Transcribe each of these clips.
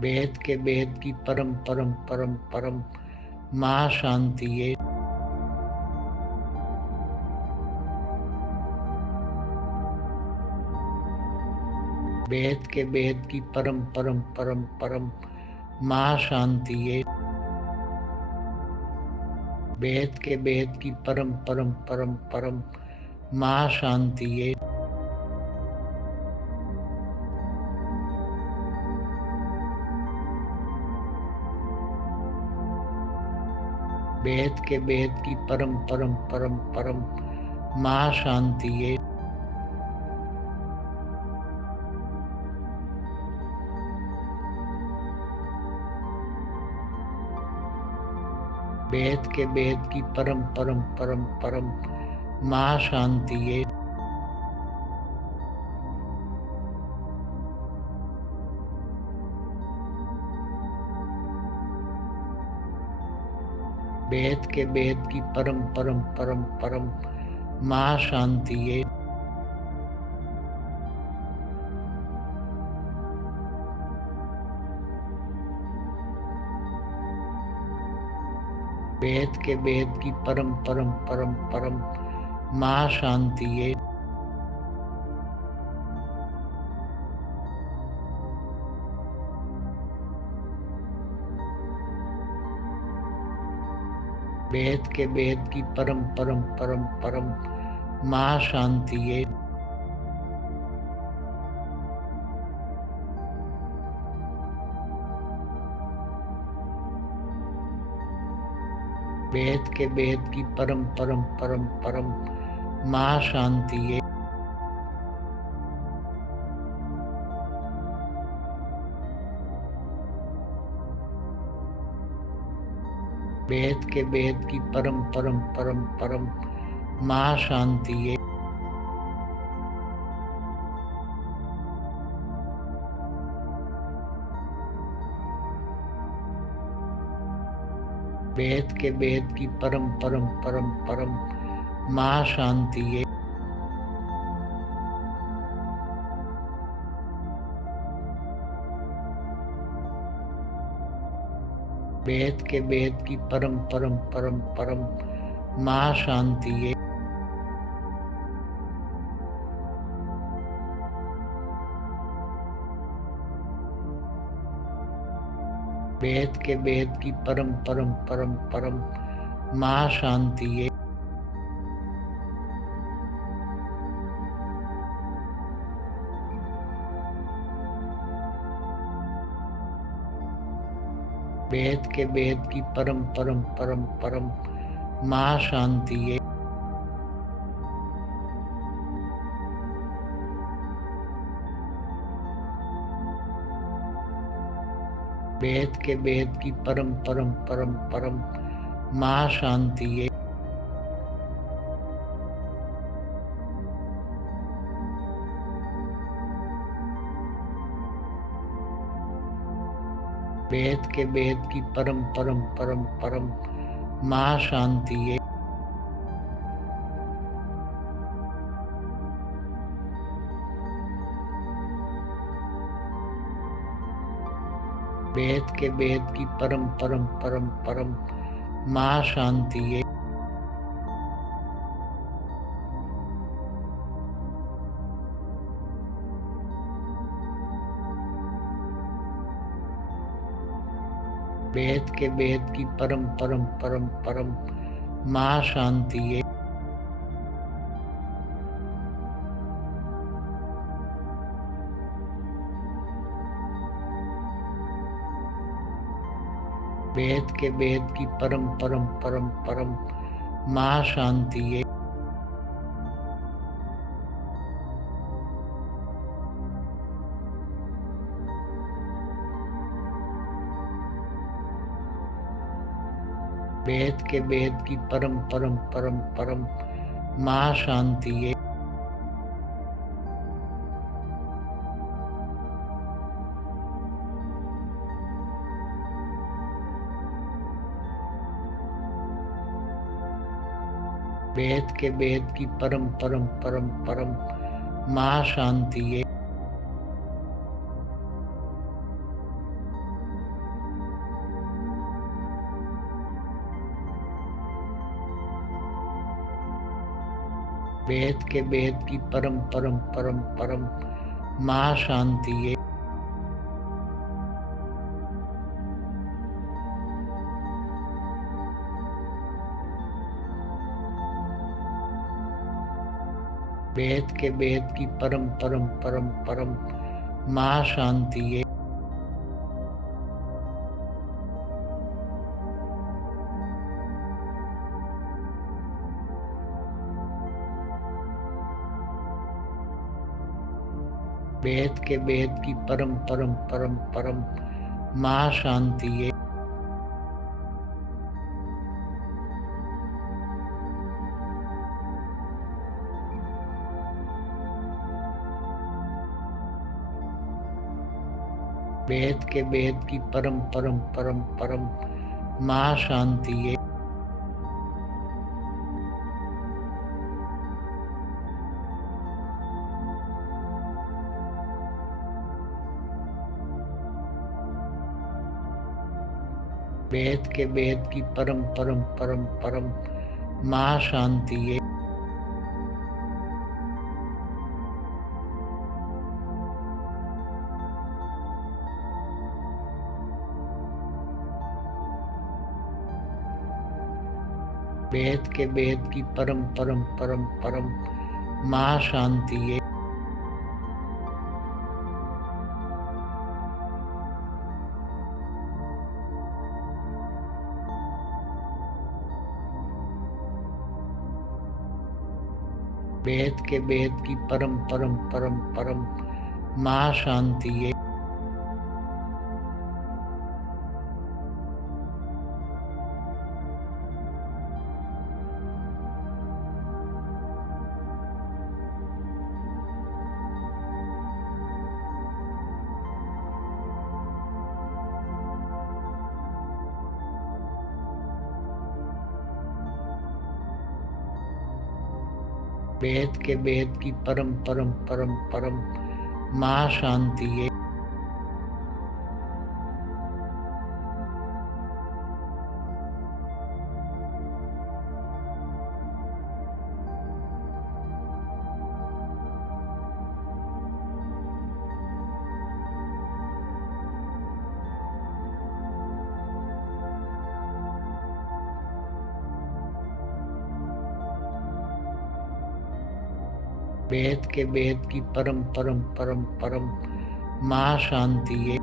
वेद के वेद की परम परम परम परम महाशांति ये। वेद के वेद की परम परम परम परम महाशांति ये। वेद के वेद की परम परम परम परम महाशांति ये। वेद के वेद की परम परम परम परम महाशांति ये। वेद के वेद की परम परम परम परम महाशांति ये। वेद के वेद की परम परम परम परम महाशांति ये। वेद के वेद की परम परम परम परम महाशांति ये। वेद के वेद की परम परम परम परम महाशांति ये। वेद के वेद की परम परम परम परम महाशांति ये। वेद के वेद की परम परम परम परम महाशांति ये। वेद के वेद की परम परम परम परम महाशांति ये। वेद के वेद की परम परम परम परम महाशांति ये। वेद के वेद की परम परम परम परम महाशांति ये। वेद के वेद की परम परम परम परम महाशांति ये। वेद के वेद की परम परम परम परम महाशांति ये। वेद के वेद की परम परम परम परम महाशांति ये। वेद के वेद की परम परम परम परम महाशांति ये। वेद के वेद की परम परम परम परम महाशांति ये। वेद के वेद की परम परम परम परम महाशांति ये। वेद के वेद की परम परम परम परम महाशांति ये। वेद के वेद की परम परम परम परम महाशांति ये। वेद के वेद की परम परम परम परम महाशांति ये वेद के वेद की परम परम परम परम महाशांति ये वेद के वेद की परम परम परम परम महाशांति ये वेद के वेद की परम परम परम परम महाशांति ये वेद के वेद की परम परम परम परम महाशांति ये वेद के वेद की परम परम परम परम महाशांति ये वेद के वेद की परम परम परम परम महाशांति ये वेद के वेद की परम परम परम परम महाशांति ये वेद के वेद की परम परम परम परम महाशांति ये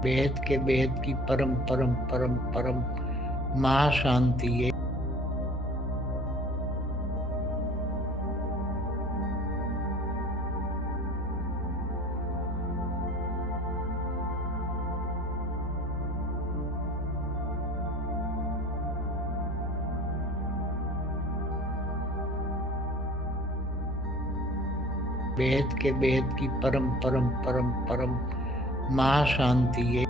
वेद के वेद की परम परम परम परम महाशांति ये वेद के वेद की परम परम परम परम महाशांति ये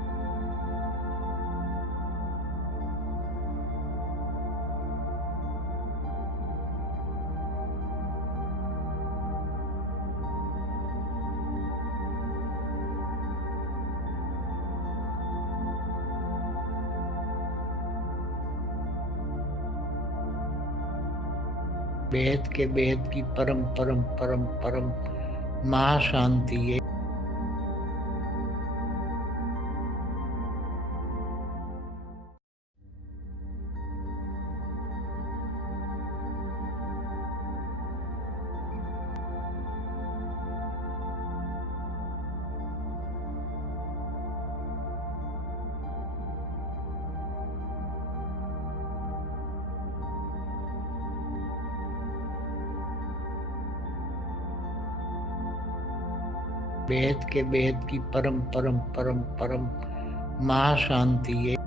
वेद के वेद की परम परम परम परम महाशांति ये वेद के वेद की परम परम परम परम महाशांति ये